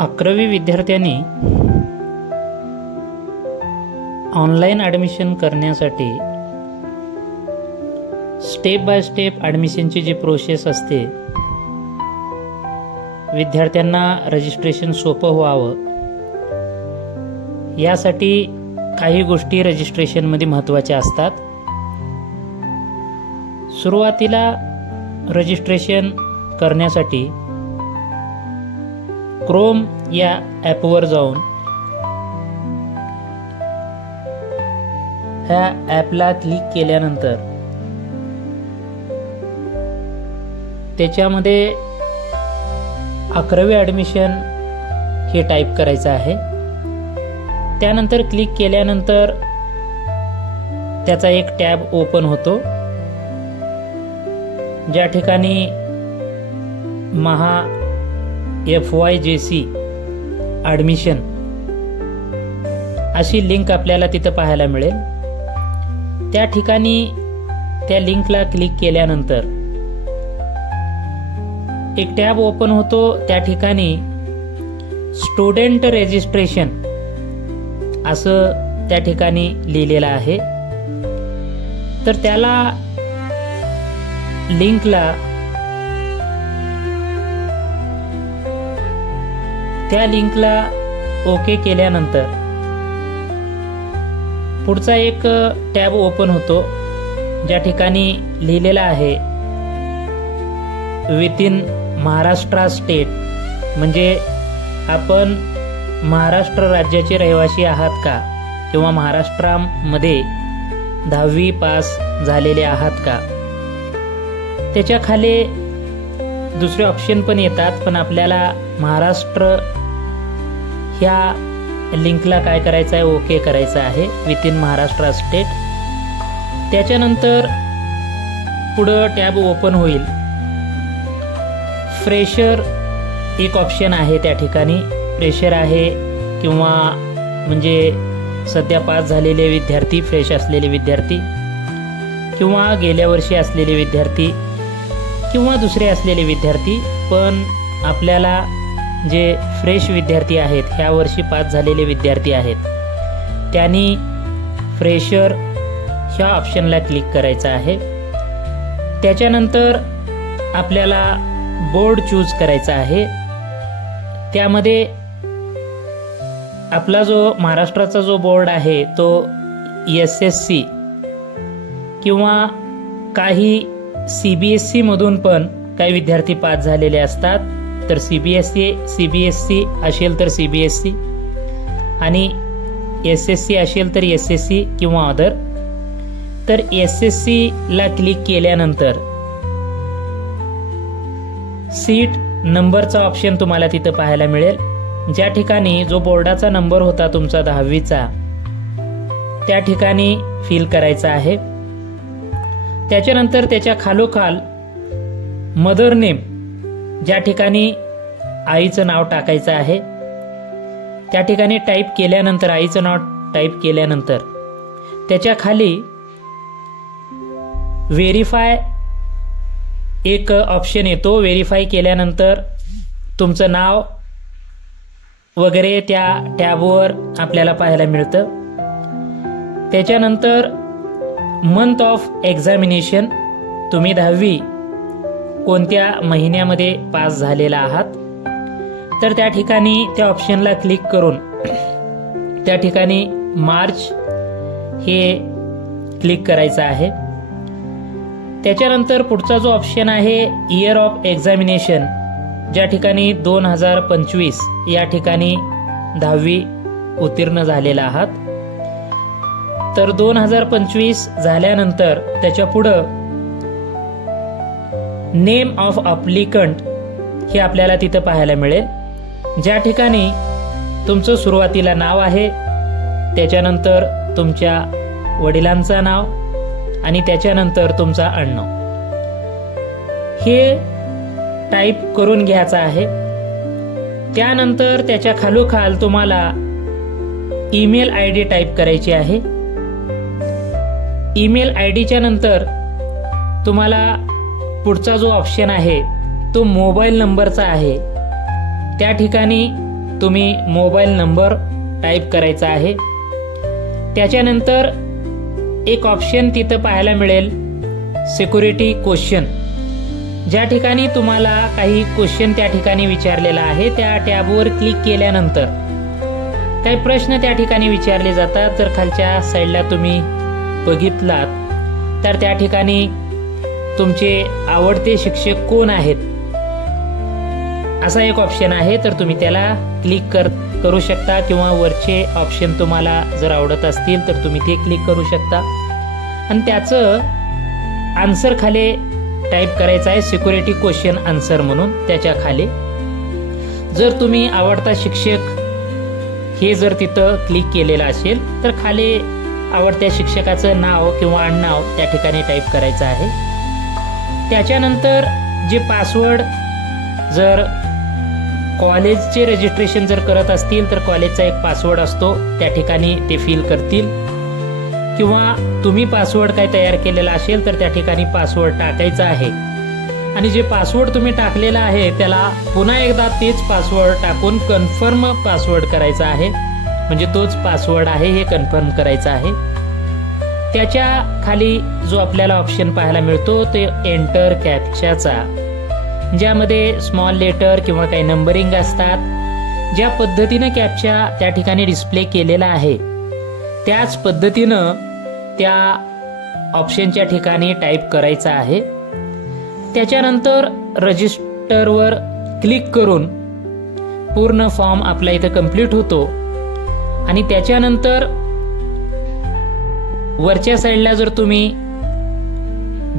11वी विद्यार्थ्यांनी online admission करण्यासाठी step by step ॲडमिशनची जी प्रोसेस असते, विद्यार्थ्यांना रजिस्ट्रेशन सोपं व्हावं यासाठी काही गोष्टी रजिस्ट्रेशनमध्ये महत्त्वाच्या असतात. सुरुवातीला रजिस्ट्रेशन करण्यासाठी क्रोम या ॲपवर जाऊन ह्या ॲपला क्लिक केल्यानंतर त्याच्यामध्ये 11वी ॲडमिशन हे टाईप करायचं आहे. त्यानंतर क्लिक केल्यानंतर त्याचा एक टॅब ओपन होतो, ज्या ठिकाणी महा FYJC ॲडमिशन अशी लिंक आपल्याला तिथं पाहायला मिळेल. त्या ठिकाणी त्या लिंकला क्लिक केल्यानंतर एक टॅब ओपन होतो. त्या ठिकाणी स्टुडंट रजिस्ट्रेशन असं त्या ठिकाणी लिहिलेलं आहे. तर त्याला लिंकला ओके केल्यानंतर पुढचा एक टॅब ओपन होतो, ज्या ठिकाणी लिहिलेला आहे विथ इन महाराष्ट्र स्टेट, म्हणजे आपण महाराष्ट्र राज्याचे रहिवासी आहात का किंवा महाराष्ट्रामध्ये 10वी पास झालेले आहात का. त्याच्या खाली दुसरे ऑप्शन पण येतात, पण आपल्याला महाराष्ट्र ह्या लिंकला काय करायचं आहे, ओके करायचं आहे विथ इन महाराष्ट्र स्टेट. त्याच्यानंतर पुढं टॅब ओपन होईल. फ्रेशर एक ऑप्शन आहे, त्या ठिकाणी फ्रेशर आहे किंवा म्हणजे सध्या पास झालेले विद्यार्थी, फ्रेश असलेले विद्यार्थी किंवा गेल्या वर्षी असलेले विद्यार्थी किंवा दुसरे असलेले विद्यार्थी. पण आपल्याला जे फ्रेश विद्यार्थी आहेत, ह्या वर्षी पास झालेले विद्यार्थी आहेत, त्यांनी फ्रेशर ह्या ऑप्शनला क्लिक करायचं आहे. त्याच्यानंतर आपल्याला बोर्ड चूज करायचा आहे. त्यामध्ये आपला जो महाराष्ट्राचा जो बोर्ड आहे तो SSC किंवा काही CBSE मधून पण काही विद्यार्थी पास झालेले असतात. तर CBSE असेल तर CBSE आणि SSC असेल तर SSC किंवा अदर. तर SSC ला क्लिक केल्यानंतर सीट नंबरचा ऑप्शन तुम्हाला तिथं पाहायला मिळेल, ज्या ठिकाणी जो बोर्डाचा नंबर होता तुमचा 10वीचा त्या ठिकाणी फिल करायचा आहे. त्याच्यानंतर त्याच्या खालोखाल मदर नेम, ज्या ठिकाणी आईचं नाव टाकायचं आहे, त्या ठिकाणी टाईप केल्यानंतर आईचं नाव टाईप केल्यानंतर त्याच्या खाली व्हेरीफाय एक ऑप्शन येतो. व्हेरीफाय केल्यानंतर तुमचं नाव वगैरे त्या टॅबवर आपल्याला पाहायला मिळतं. त्याच्यानंतर मंथ ऑफ एक्झामिनेशन, तुम्ही 10वी कोणत्या महिन्यामध्ये पास झालेला आहात. तर त्या ठिकाणी त्या ऑप्शनला क्लिक करून त्या ठिकाणी मार्च हे क्लिक करायचं आहे. त्याच्यानंतर पुढचा जो ऑप्शन आहे इयर ऑफ एक्झामिनेशन, ज्या ठिकाणी 2025 या ठिकाणी 10वी उत्तीर्ण झालेला आहात. तर 2025 झाल्यानंतर त्याच्या पुढं नेम ऑफ अप्लिकंट हे आपल्याला तिथं पाहायला मिळेल, ज्या ठिकाणी तुमचं सुरुवातीला नाव आहे, त्याच्यानंतर तुमच्या वडिलांचं नाव आणि त्याच्यानंतर तुमचा आडनाव हे टाईप करून घ्यायचं आहे. त्यानंतर त्याच्या खालोखाल तुम्हाला ईमेल ID टाईप करायची आहे. ईमेल IDच्या नंतर तुम्हाला पुढचा जो ऑप्शन आहे तो मोबाईल नंबरचा आहे. त्या ठिकाणी तुम्ही मोबाईल नंबर टाईप करायचा आहे. त्याच्यानंतर एक ऑप्शन तिथं पाहायला मिळेल सिक्युरिटी क्वेश्चन. ज्या ठिकाणी तुम्हाला काही क्वेश्चन त्या ठिकाणी विचारलेला आहे त्या टॅबवर क्लिक केल्यानंतर काही प्रश्न त्या ठिकाणी विचारले जातात. जर खालच्या साईडला तुम्ही बघितलात तर त्या ठिकाणी तुमचे आवडते शिक्षक कोण आहेत असा एक ऑप्शन आहे, तर तुम्ही त्याला क्लिक करू शकता किंवा वरचे ऑप्शन तुम्हाला जर आवडत असतील तर तुम्ही ते क्लिक करू शकता आणि त्याचं आन्सर खाली टाईप करायचं आहे सिक्युरिटी क्वेश्चन आन्सर म्हणून. त्याच्या खाली जर तुम्ही आवडता शिक्षक हे जर तिथं क्लिक केलेलं असेल तर खाली आवडत्या शिक्षकाचं नाव किंवा आडनाव त्या ठिकाणी टाईप करायचं आहे. त्याच्यानंतर जे पासवर्ड जर कॉलेजचे रजिस्ट्रेशन जर करत असतील तर कॉलेजचा एक पासवर्ड असतो त्या ठिकाणी ते फिल करतील किंवा तुम्ही पासवर्ड काय तयार केलेला असेल तर त्या ठिकाणी पासवर्ड टाकायचा आहे आणि जे पासवर्ड तुम्ही टाकलेला आहे त्याला पुन्हा एकदा तेच पासवर्ड टाकून कन्फर्म पासवर्ड करायचा आहे, म्हणजे तोच पासवर्ड आहे हे कन्फर्म करायचं आहे. त्याच्या खाली जो आपल्याला ऑप्शन पाहायला मिळतो ते एंटर कॅप्चाचा, ज्यामध्ये स्मॉल लेटर किंवा काही नंबरिंग असतात. ज्या पद्धतीनं कॅप्चा त्या ठिकाणी डिस्प्ले केलेला आहे त्याच पद्धतीनं त्या ऑप्शनच्या ठिकाणी टाईप करायचा आहे. त्याच्यानंतर रजिस्टरवर क्लिक करून पूर्ण फॉर्म आपला इथं कंप्लीट होतो आणि त्याच्यानंतर वरच्या साईडला जर तुम्ही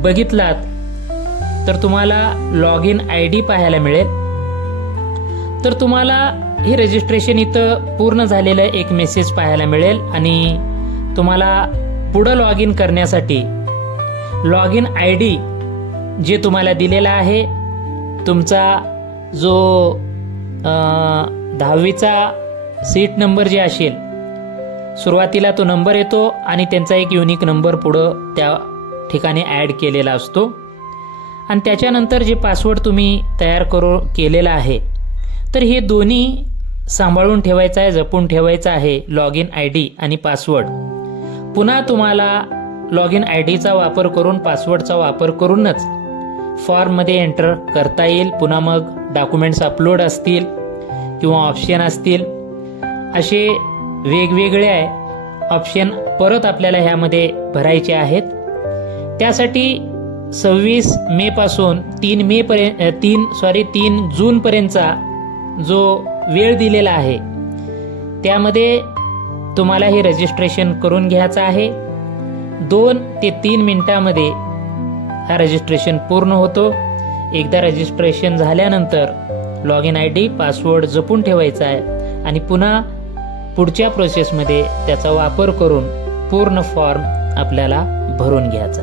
बघितलात तर तुम्हाला लॉग इन ID पाहायला मिळेल. तर तुम्हाला हे रजिस्ट्रेशन इथं पूर्ण झालेलं एक मेसेज पाहायला मिळेल आणि तुम्हाला पुढं लॉग इन करण्यासाठी लॉग इन ID जे तुम्हाला दिलेला आहे तुमचा जो 10वीचा सीट नंबर जे असेल सुरुवातीला तो नंबर येतो आणि त्यांचा एक युनिक नंबर पुढं त्या ठिकाणी ॲड केलेला असतो आणि त्याच्यानंतर जे पासवर्ड तुम्ही तयार केलेला आहे तर हे दोन्ही सांभाळून ठेवायचं आहे, जपून ठेवायचं आहे. लॉग इन ID आणि पासवर्ड पुन्हा तुम्हाला लॉग इन IDचा वापर करून पासवर्डचा वापर करूनच फॉर्ममध्ये एंटर करता येईल. पुन्हा मग डॉक्युमेंट्स अपलोड असतील किंवा ऑप्शन असतील असे वेगवेगळे ऑप्शन परत आपल्याला ह्यामध्ये भरायचे आहेत. त्यासाठी 26 मे पासून 3 जून पर्यंतचा जो वेळ दिलेला आहे त्यामध्ये तुम्हाला हे रजिस्ट्रेशन करून घ्यायचं आहे. 2 ते 3 मिनिटांमध्ये हा रजिस्ट्रेशन पूर्ण होतो. एकदा रजिस्ट्रेशन झाल्यानंतर लॉग इन ID पासवर्ड जपून ठेवायचा आहे आणि पुन्हा पुढच्या प्रोसेसमध्ये त्याचा वापर करून पूर्ण फॉर्म आपल्याला भरून घ्यायचा.